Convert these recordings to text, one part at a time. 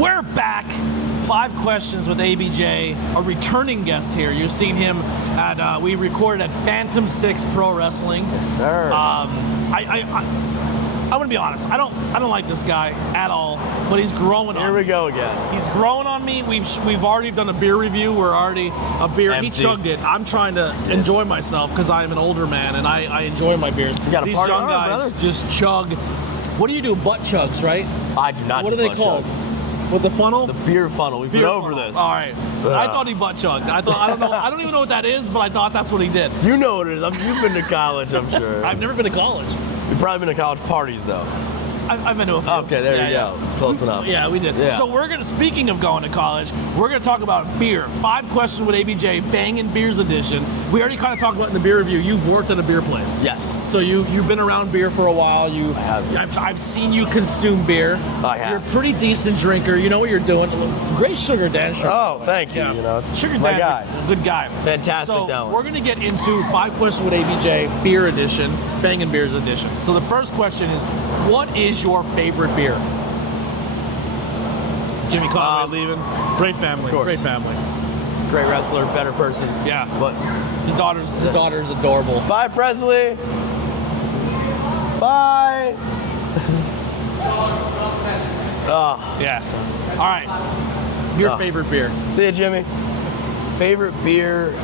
We're back. 5 questions with ABJ, a returning guest here. You've seen him at, we recorded at Phantom 6 Pro Wrestling. Yes, sir. I'm gonna be honest. I don't like this guy at all, but he's growing on me. Here we go again. He's growing on me. We've already done a beer review. We're already a beer. Empty. He chugged it. I'm trying to enjoy myself because I am an older man and I enjoy my beers. You got a These party young hard, guys brother. just chug. What do you do? Butt chugs, right? I do not. What do are they butt called? chugs. With the funnel? The beer funnel. We've been over this. All right. I thought he butt chugged. I don't know. I don't even know what that is, but I thought that's what he did. You know what it is. You've been to college, I'm sure. I've never been to college. You've probably been to college parties, though. I've been to a few. Okay, there you go. Close enough. Yeah, we did. Yeah. So speaking of going to college, we're gonna talk about beer. 5 questions with ABJ, Bangin' Beers edition. We already kind of talked about in the beer review. You've worked at a beer place. Yes. So you've been around beer for a while. I have. I've seen you consume beer. I have. You're a pretty decent drinker. You know what you're doing. Great Sugar Dan shirt. Oh, thank you. Yeah. You know, it's Sugar my Dan's guy. a good guy. Fantastic So talent. we're gonna get into 5 questions with ABJ, beer edition, Bangin' Beers edition. So the first question is, what is your favorite beer? Jimmy Conway leaving. Great family. Of course. Great family. Great wrestler, better person. Yeah. But His daughter's adorable. bye, Presley. Bye. Oh, Yeah. All right. Your Oh. favorite beer? see you, Jimmy. Favorite beer?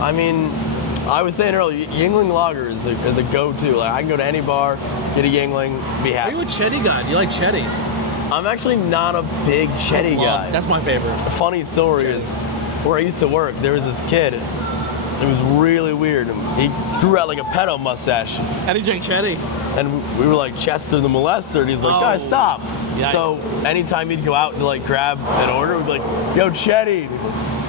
I mean, I was saying earlier, Yingling Lager is a go-to. Like, I can go to any bar, get a Yingling, be Are happy. you a Chetty guy? Do you like Chetty? I'm actually not a big Chetty guy. That's my favorite. A funny story is, where I used to work, there was this kid. It was really weird. He grew out like a pedo mustache. How do you drink Chetty? And we were like, Chester the molester, and he's like, guys, Oh. stop. Yikes. So anytime he'd go out to like grab an order, we'd be like, yo, Chetty,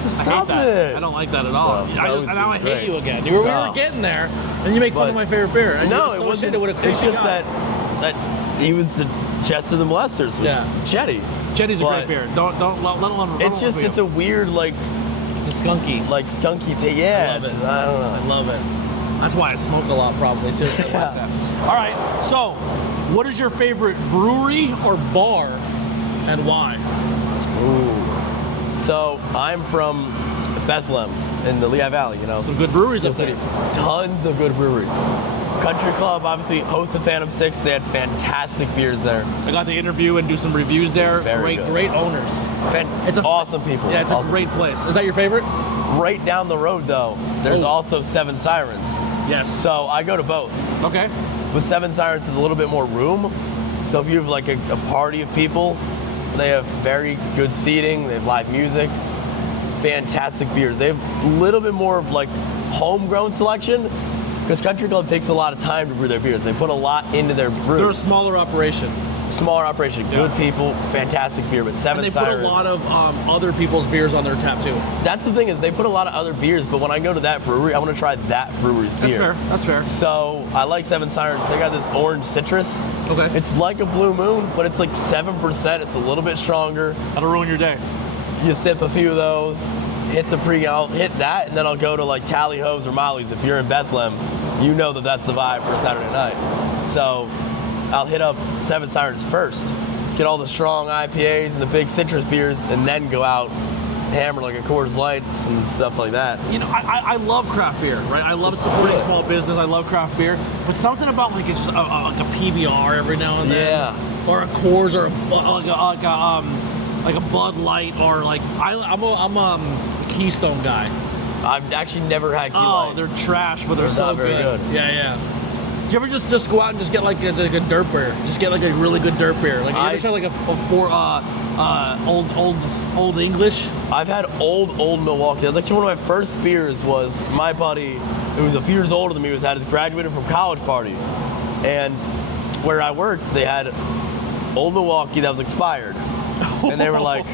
stop I hate that. it. I don't like that at all. So, that was Now I hate great. you again. We were No. getting there, and you make fun But- of my favorite beer. And No, you're it so wasn't. shitty with a It's Christian just guy. that he was the Chester the molesters. With Yeah. Chetty. Chetty's a But great beer. Don't let alone. It's just, it's a weird, like skunky. skunky thing. Yeah. I love it. I don't know. I love it. That's why I smoke a lot, probably too. I like that. All right. So, what is your favorite brewery or bar, and why? Ooh. So I'm from Bethlehem in the Lehigh Valley, you know. Some good breweries up City. there. Tons of good breweries. Country Club, obviously, hosts of Phantom 6. They had fantastic beers there. I got to interview and do some reviews there. Very good. Great owners. It's awesome people. Yeah, it's Awesome a great place. Is that your favorite? people. Right down the road, though, there's Oh. also Seven Sirens. Yes. So I go to both. Okay. With Seven Sirens, there's a little bit more room. So if you have like a party of people, they have very good seating. They have live music. Fantastic beers. They have a little bit more of like homegrown selection because Country Club takes a lot of time to brew their beers. They put a lot into their brews. They're a smaller operation. Smaller operation, good people, fantastic beer. But Seven And they Sirens. put a lot of other people's beers on their tap too. That's the thing is they put a lot of other beers, but when I go to that brewery, I want to try that brewery's beer. That's fair. So I like Seven Sirens. They got this orange citrus. Okay. It's like a Blue Moon, but it's like 7%. It's a little bit stronger. That'll ruin your day. You sip a few of those, hit the I'll hit that, and then I'll go to like Tally Ho's or Molly's. If you're in Bethlehem, you know that that's the vibe for a Saturday night. So I'll hit up Seven Sirens first, get all the strong IPAs and the big citrus beers, and then go out, hammer like a Coors Lights and stuff like that. You know, I love craft beer, right? I love supporting small business. I love craft beer, but something about like it's just like a PBR every now and then, Yeah. or a Coors, or like a Bud Light, or like I'm a Keystone guy. I've actually never had Key Oh, Light. they're trash, but they're so not very good. Yeah, yeah. Do you ever just go out and just get like a dirt beer? Just get like a really good dirt beer. Like you ever try like old English? I've had old Milwaukee. That's actually one of my first beers. Was my buddy, who was a few years older than me, had graduated from college party, and where I worked, they had old Milwaukee that was expired, and they were like,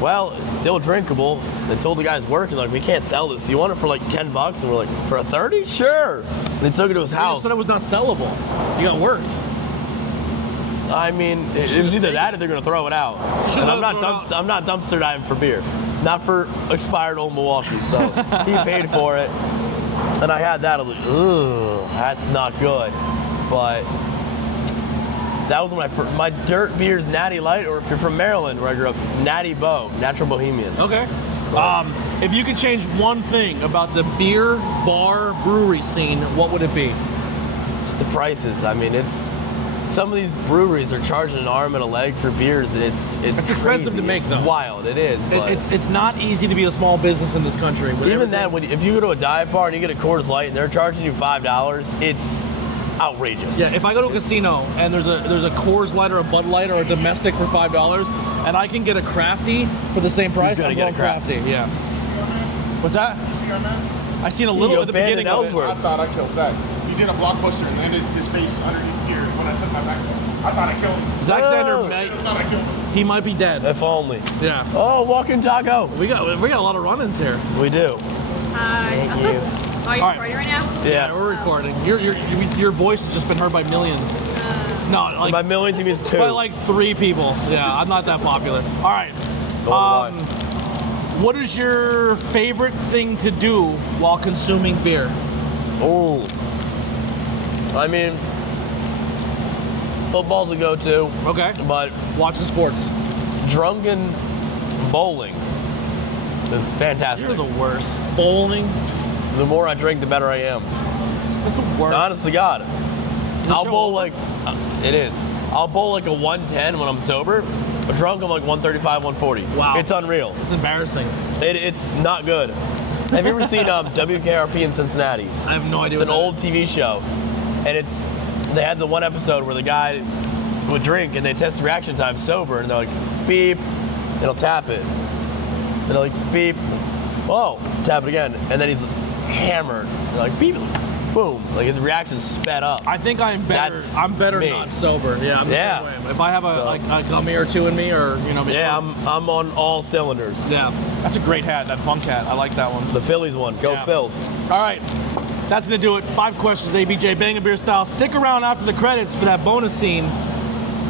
well, it's still drinkable. They told the guys working, like, we can't sell this. You want it for like $10? And we're like, for a 30? Sure. And they took it to his You house. just said it was not sellable. You got worked. I mean, it was should've either that or they're gonna throw it out. You should've And let it throw it out. I'm not dumpster diving for beer, not for expired old Milwaukee. So he paid for it, and I had that. I was like, ugh, that's not good. But that was my dirt beer's Natty Light, or if you're from Maryland, where I grew up, Natty Bo, Natural Bohemian. Okay. If you could change one thing about the beer, bar, brewery scene, what would it be? It's the prices. I mean, some of these breweries are charging an arm and a leg for beers, and it's expensive to make, it's though. Wild, it is. But It's not easy to be a small business in this country. even then, if you go to a dive bar and you get a Coors Light and they're charging you $5, it's outrageous. Yeah, if I go to a casino and there's a Coors Light or a Bud Light or a domestic for $5, and I can get a crafty for the same price, I'm going crafty. Yeah. What's that? You see our match? I seen a little at the beginning of it. Ellsworth. I thought I killed Zach. He did a blockbuster and landed his face underneath here when I took my back. I thought I killed him. Zach Oh. Sander, I thought I killed him. he might be dead. If only. Yeah. Oh, walking taco. We got a lot of run-ins here. We do. Hi. Thank you. Are you All right. recording right now? Yeah. We're recording. Your voice has just been heard by millions. No, like My million team is 2. by like 3 people. Yeah, I'm not that popular. All right. Going What is your favorite thing to do while consuming beer? Oh. I mean, football's a go-to, Okay. but Watching sports. drunken bowling is fantastic. You're the worst. Bowling. The more I drink, the better I am. That's the worst. Honest to God. it I'll show bowl over? like, it is. I'll bowl like a 110 when I'm sober. But drunk, I'm like 135, 140. Wow. It's unreal. It's embarrassing. It's not good. Have you ever seen WKRP in Cincinnati? I have no idea. It's an what that old TV show, and they had the one episode where the guy would drink and they test the reaction time sober, and they're like, beep, it'll tap it. And they're like, beep, whoa, tap it again, and then he's hammered. They're like, beep, boom, like his reaction sped up. I think I'm better. That's I'm better me. not sober. Yeah, I'm the Yeah. same way. If I have So- a gummy or two in me, or maybe Yeah, I'm on all cylinders. yeah. That's a great hat. That funk hat. I like that one. The Phillies one, go Yeah. Phils. All right, that's gonna do it. 5 questions, ABJ Bang Beer style. Stick around after the credits for that bonus scene.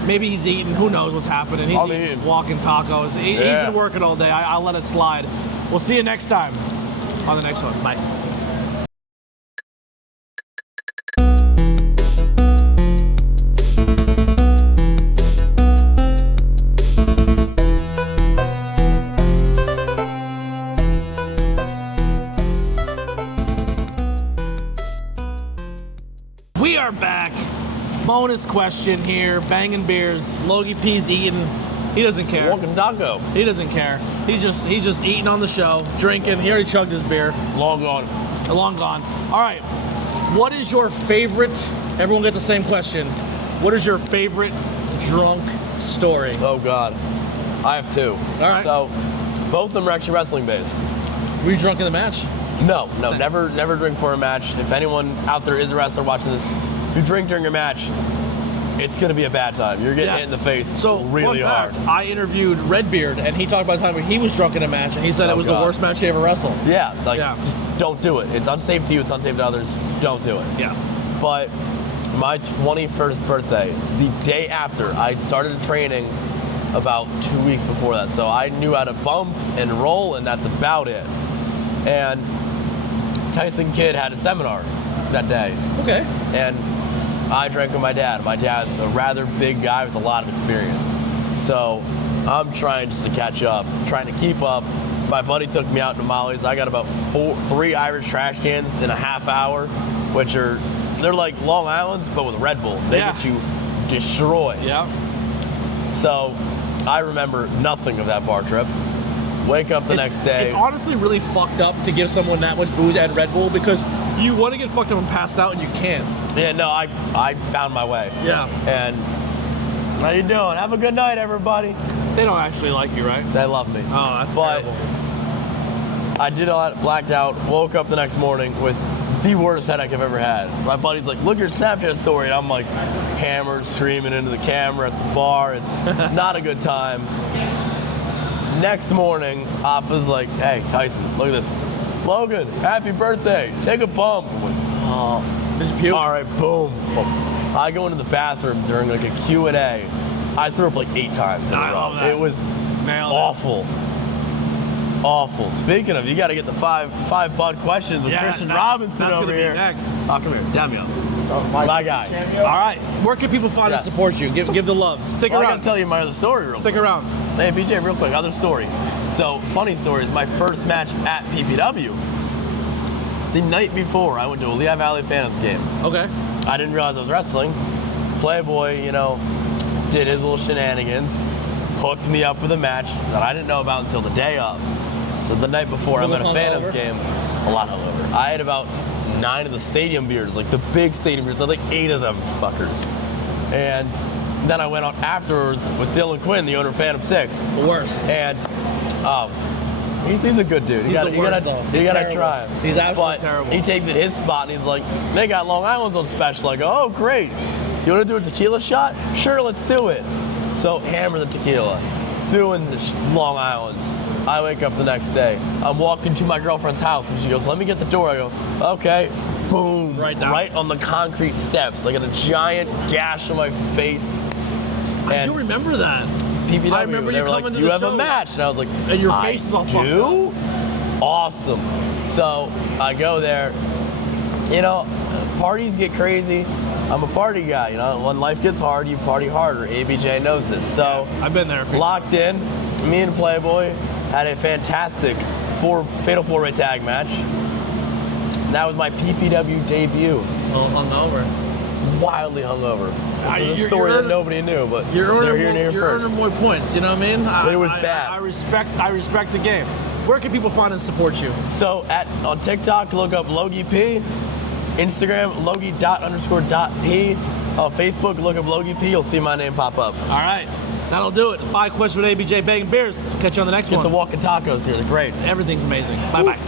Maybe he's eating. Who knows what's happening? He's I'll be eating, eating. walking tacos. He's Yeah. been working all day. I'll let it slide. We'll see you next time on the next one. Bye. We are back. Bonus question here. Banging beers. Logie P's eating. He doesn't care. Walking taco, He doesn't care. He's just eating on the show, drinking. He already chugged his beer. long gone. Long gone. All right. What is your favorite? Everyone gets the same question. What is your favorite drunk story? Oh God, I have 2. All right. So, both of them are actually wrestling based. Were you drunk in the match? No, never drink for a match. If anyone out there is a wrestler watching this, if you drink during a match, it's gonna be a bad time. You're getting hit in the face So, really fun hard. fact, I interviewed Redbeard, and he talked about the time when he was drunk in a match, and he said it Oh, was God. the worst match he ever wrestled. Yeah, like Yeah. just don't do it. It's unsafe to you. It's unsafe to others. Don't do it. Yeah. But my 21st birthday, the day after, I started training about 2 weeks before that. So I knew how to bump and roll, and that's about it. And Tyson Kidd had a seminar that day, Okay. and I drank with my dad. My dad's a rather big guy with a lot of experience. So I'm trying just to catch up, trying to keep up. My buddy took me out to Molly's. I got about 3 Irish trash cans in a half hour, which they're like Long Island's, but with Red Bull. They Yeah. get you destroyed. Yeah. So I remember nothing of that bar trip. Wake up the next day. It's honestly really fucked up to give someone that much booze and Red Bull because you want to get fucked up and passed out and you can't. Yeah, no, I found my way. Yeah. And how you doing? Have a good night, everybody. They don't actually like you, right? They love me. Oh, that's But terrible. I did all that, blacked out, woke up the next morning with the worst headache I've ever had. My buddy's like, look at your Snapchat story. And I'm like hammered, screaming into the camera at the bar. It's not a good time. Next morning, Appa's like, hey, Tyson, look at this. Logan, happy birthday. Take a bump. I'm like, oh. Did you puke? All right, boom. I go into the bathroom during like a Q&A. I threw up like 8 times in a I row. love that. It was Nailed it. awful. Awful. Speaking of, you got to get the five butt questions with Yeah, Christian that- Robinson that's over gonna be here. next. Oh, come here. Dab me up. My guy. Cameo. All right. Where can people find and Yes. support you? Give the love. Stick Well, I around. gotta tell you my other story real Stick quick. around. Hey, BJ, real quick, other story. So, funny story is my first match at PPW. The night before, I went to a Lehigh Valley Phantoms game. Okay. I didn't realize I was wrestling. Playboy, you know, did his little shenanigans, hooked me up with a match that I didn't know about until the day of. So the night before, I'm at a Phantoms game, a lot hungover. I had about 9 of the stadium beers, like the big stadium beers. I had like 8 of them fuckers. And then I went out afterwards with Dylan Quinn, the owner of Phantom 6. The worst. And he's a good dude. He's the worst, though. You He's gotta terrible. try him. He's absolutely but terrible. He takes it his spot and he's like, they got Long Island's on special. I go, oh great. You wanna do a tequila shot? Sure, let's do it. So hammer the tequila, doing the Long Island's. I wake up the next day. I'm walking to my girlfriend's house and she goes, let me get the door. I go, okay. Boom. Right down. Right on the concrete steps, like in a giant gash on my face. I do remember that. PPW, I remember they you were coming like, to you the have show. a match. And I was like, And your I face is all fucked do? Awesome. So I go there. You know, parties get crazy. I'm a party guy. You know, when life gets hard, you party harder. ABJ knows this. So I've been there. locked in. Me and Playboy had a fantastic fatal 4-way tag match. That was my PPW debut. Hungover. Wildly hungover. It's a You're story that earning- nobody knew, but You're they're earning, here to hear you're first. earning more points. You know what I mean? But it was bad. I respect the game. Where can people find and support you? So on TikTok, look up Logie P. Instagram, Logie._.P. Facebook, look up Logie P. You'll see my name pop up. All right. That'll do it. 5 questions with ABJ Banging Beers. Catch you on the next Get one. the walking tacos here. They're great. Everything's amazing. Bye-bye.